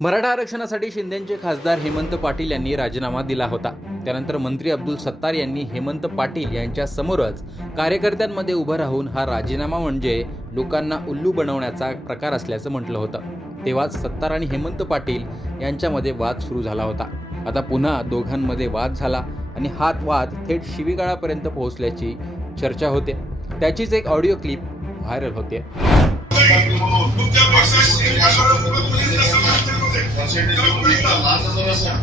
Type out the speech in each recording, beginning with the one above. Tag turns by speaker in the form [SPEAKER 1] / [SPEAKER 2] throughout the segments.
[SPEAKER 1] मराठा आरक्षणासाठी शिंदेचे खासदार हेमंत पाटील यांनी राजीनामा दिला होता. त्यानंतर मंत्री अब्दुल सत्तार यांनी हेमंत पाटील यांच्या समोरच कार्यकर्त्यांमध्ये उभं राहून हा राजीनामा म्हणजे लोकांना उल्लू बनवण्याचा प्रकार असल्याचं म्हटलं होतं. तेव्हाच सत्तार आणि हेमंत पाटील यांच्यामध्ये वाद सुरू झाला होता. आता पुन्हा दोघांमध्ये वाद झाला आणि हात वाद थेट शिवीगाळापर्यंत पोहोचल्याची चर्चा होते. त्याचीच एक ऑडिओ क्लिप व्हायरल होते.
[SPEAKER 2] सहा सहा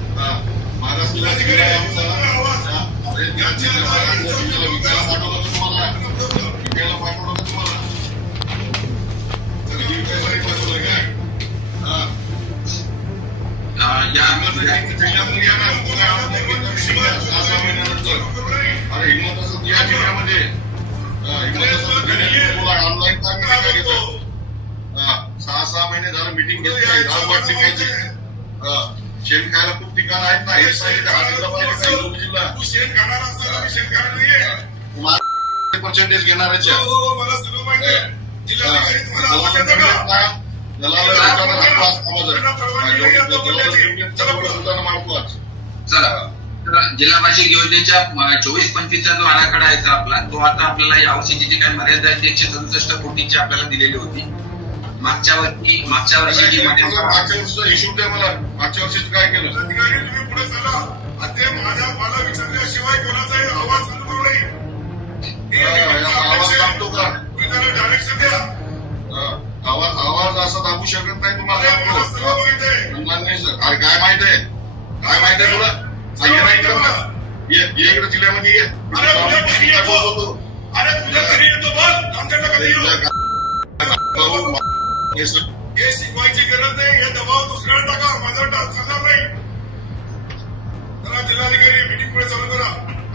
[SPEAKER 2] हा, हा, महिने झालं मिटिंग घेतली. नाही गाव वाटली पाहिजे हा, शेण खायला खूप ठिकाण आहेत ना हे सांगितलं काही लोक जिल्हा. पर्सेंटेज घेणाऱ्याच्या
[SPEAKER 3] हो, हो, हो,
[SPEAKER 4] जिल्हा योजनेच्या चोवीस पंचवीसचा जो आराखडा आहे आपला तो आता आपल्याला यावर्षीची जी काही मर्यादा आहे ती एकशे सदुसष्ट कोटीची आपल्याला दिलेली होती. मागच्या वर्षी मागच्या वर्षी जी
[SPEAKER 2] मागच्या वर्षीचा हिशोब द्या मला. मागच्या वर्षीच काय केलं?
[SPEAKER 3] तुम्ही पुढे चला ते माझ्या मला विचारल्याशिवाय कोणाचाही आवाज करू नये
[SPEAKER 2] आवाज. दाबतो का?
[SPEAKER 3] तुम्ही त्याला डायरेक्शन द्या.
[SPEAKER 2] आवाज आवाज असा दाबू शकत नाही
[SPEAKER 3] अरे
[SPEAKER 2] तुम्हाला नाही सर. अरे काय माहीत आहे? काय माहीत आहे तुला? हा, ये नाही इकडं मला. ये ये इकडे जिल्ह्यामध्ये ये.
[SPEAKER 3] अरे तुझ्या घरी येतो.
[SPEAKER 2] बोलतो.
[SPEAKER 3] अरे तुझ्या घरी येतो बस. आमच्याकडे कधी येऊ?
[SPEAKER 2] हे
[SPEAKER 3] शिकवायची गरज नाही हे दबाव दुसऱ्याला टाका माझा टाक चालणार नाही. चला जिल्हाधिकारी मीटिंग पुढे चालू करा.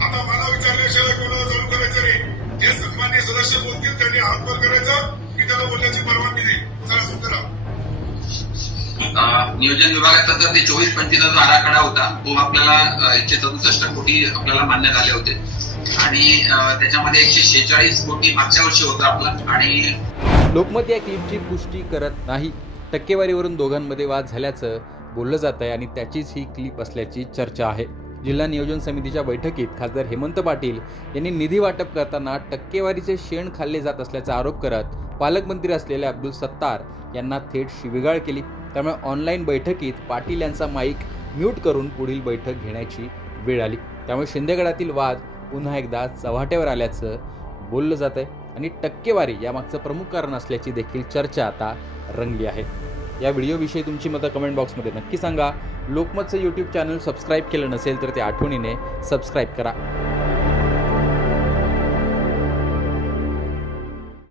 [SPEAKER 3] आता मला विचारल्याशिवाय कोणाला चालू करायचं नाही. जे सन्मान्य सदस्य बोलतील त्यांनी हात वर करायचं. मी त्याला बोलण्याची परवानगी देईन. चला सुरू करा.
[SPEAKER 4] नियोजन विभागाचा तर ते चोवीस पंचवीसचा जो आराखडा होता तो आपल्याला एकशे सदुसष्ट कोटी आपल्याला मान्य झाले होते. आणि त्याच्यामध्ये एकशे शेहेचाळीस कोटी मागच्या वर्षी होता आपला. आणि
[SPEAKER 1] लोकमत या क्लिपची पुष्टी करत नाही. टक्केवारीवरून दोघांमध्ये वाद झाल्याचं बोललं जात आहे आणि त्याचीच ही क्लिप असल्याची चर्चा आहे. जिल्हा नियोजन समितीच्या बैठकीत खासदार हेमंत पाटील यांनी निधी वाटप करताना टक्केवारीचे शेण खाल्ले जात असल्याचा आरोप करत पालकमंत्री असलेल्या अब्दुल सत्तार यांना थेट शिविगाळ केली. त्यामुळे ऑनलाईन बैठकीत पाटील यांचा माईक म्यूट करून पुढील बैठक घेण्याची वेळ आली. त्यामुळे शिंदेगडातील वाद पुन्हा एकदा चव्हाट्यावर आल्याचं बोललं जात आहे. आणि टक्केवारी यामागचं प्रमुख कारण असल्याची देखील चर्चा आता रंगली आहे. या व्हिडिओविषयी तुमची मतं कमेंट बॉक्समध्ये नक्की सांगा. लोकमतचं यूट्यूब चॅनल सबस्क्राईब केलं नसेल तर ते आठवणीने सबस्क्राईब करा.